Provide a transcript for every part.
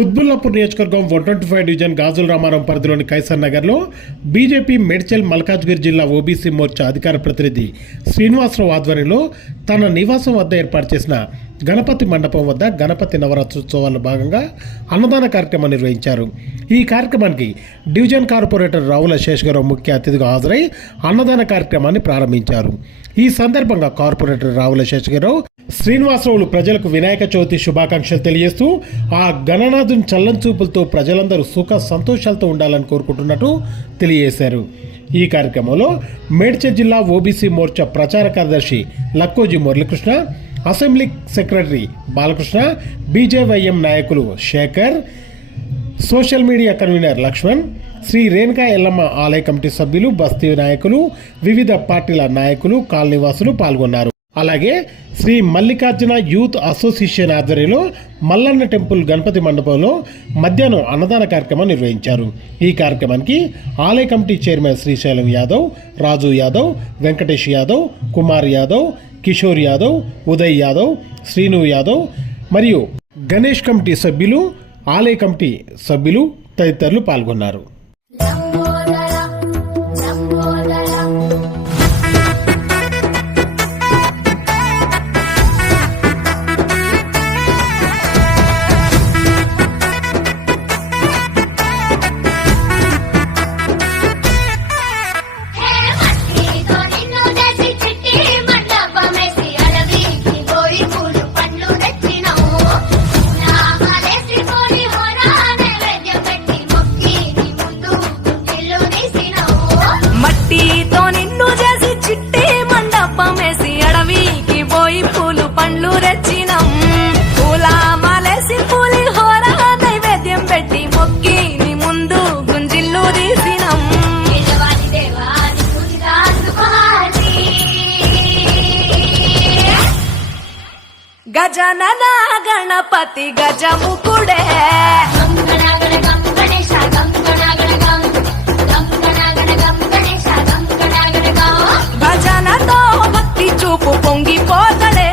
కుత్బుల్లాపూర్ నియోజకవర్గం 125 డివిజన్ గాజుల రామారం పరిధిలోని కైసర్ నగర్లో బీజేపీ మేడ్చల్ మల్కాజ్గిరి జిల్లా ఓబీసీ మోర్చా అధికార ప్రతినిధి శ్రీనివాసరావు ఆధ్వర్యంలో తన నివాసం వద్ద ఏర్పాటు చేసిన గణపతి మండపం వద్ద గణపతి నవరాత్రోత్సవాల్లో భాగంగా అన్నదాన కార్యక్రమం నిర్వహించారు. ఈ కార్యక్రమానికి డివిజన్ కార్పొరేటర్ రావుల శేషగారావు ముఖ్య అతిథిగా హాజరై అన్నదాన కార్యక్రమాన్ని ప్రారంభించారు. ఈ సందర్భంగా కార్పొరేటర్ రావుల శేషగారావు శ్రీనివాసరావులు ప్రజలకు వినాయక చవితి శుభాకాంక్షలు తెలియజేస్తూ ఆ గణనాథుని చల్లని చూపులతో ప్రజలందరూ సుఖ సంతోషాలతో ఉండాలని కోరుకుంటున్నట్టు తెలియజేశారు. ఈ కార్యక్రమంలో మేడ్చల్ జిల్లా ఓబీసీ మోర్చా ప్రచార కార్యదర్శి Lakkoji Muralikrishna, assembly secretary Balakrishna, BJYM నాయకులు Shekhar, social media convener Lakshman, Shri Renuka Yellamma ఆలయ కమిటీ సభ్యులు, బస్తీ నాయకులు, వివిధ పార్టీల నాయకులు, కాలనీవాసులు పాల్గొన్నారు. అలాగే శ్రీ మల్లికార్జున యూత్ అసోసియేషన్ ఆధ్వర్యంలో మల్లన్న టెంపుల్ గణపతి మండపంలో మధ్యాహ్నం అన్నదాన కార్యక్రమం నిర్వహించారు. ఈ కార్యక్రమానికి ఆలయ కమిటీ చైర్మన్ శ్రీశైలం యాదవ్, రాజు యాదవ్, వెంకటేష్ యాదవ్, కుమార్ యాదవ్, కిషోర్ యాదవ్, ఉదయ్ యాదవ్, శ్రీను యాదవ్ మరియు గణేష్ కమిటీ సభ్యులు, ఆలయ కమిటీ సభ్యులు తదితరులు పాల్గొన్నారు. గజనన గణపతి గజముకుడే భజనతో భక్తి చూపు పొంగిపోతడే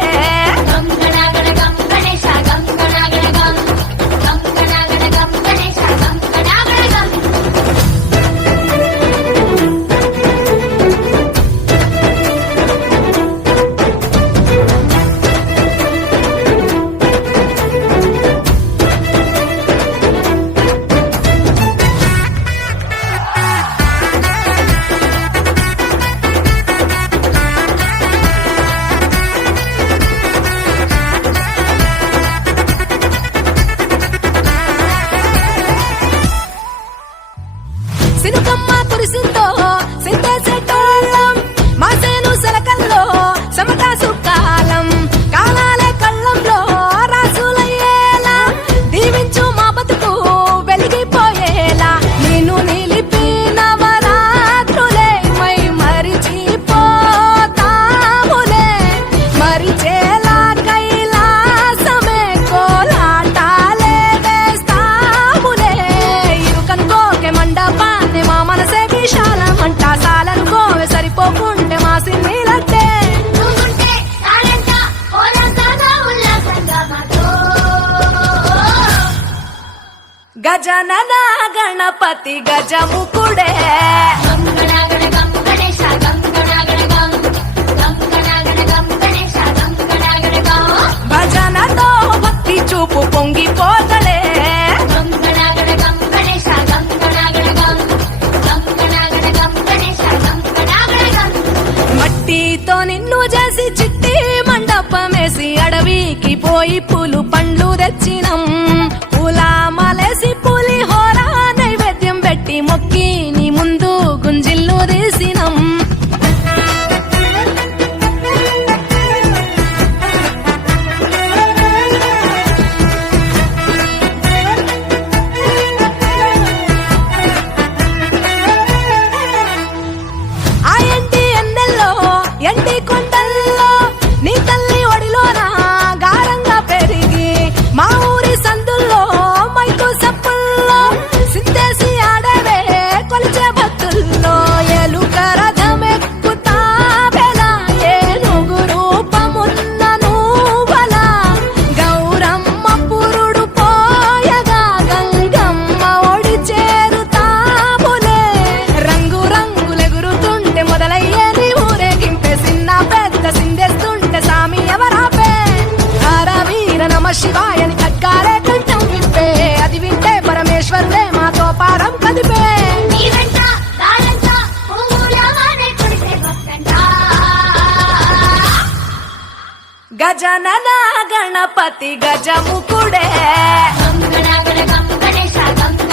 సినుకమ్మ కురిసిందో సిందేసేటోళ్ళం మాసేను సెలకల్లో సమతా సుకాలం కాలాలే కళ్ళంలో రాసులయ్యేలా దీవించు మా బతుకు వెలిగిపోయేలా నేను నిలిపిన వరాత్రులే మై మరిచిపోతాములే మరిచేలా కైలాసమే కోలాటాలే వేస్తాములే ఇరుకనుకోకే మండపా మా మనసే విశాలమంట సాలనుకోవే సరిపోకుంటే మా సిన్నీలట్టే గజనన గణపతి గజముకుడే భజనతో భక్తి చూపు పొంగిపోతలే మట్టితో నిన్ను చేసి చిట్టి మండపమేసి అడవికి పోయి పూలు పండ్లు తెచ్చినం పూల మాలేసి పులిహోర నైవేద్యం పెట్టి మొక్కి నీ ముందు గుంజిల్లు శివాయని ఖడ్గాలే కంఠం విప్పే అది వింటే పరమేశ్వరుడే మాతో పారం కదిపే నీ వెంట దారంట పువ్వుల వానే కురిసే భక్తంట. గజనన గణపతి గజముకుడే గంగణ గణ గంగణేశ గంగ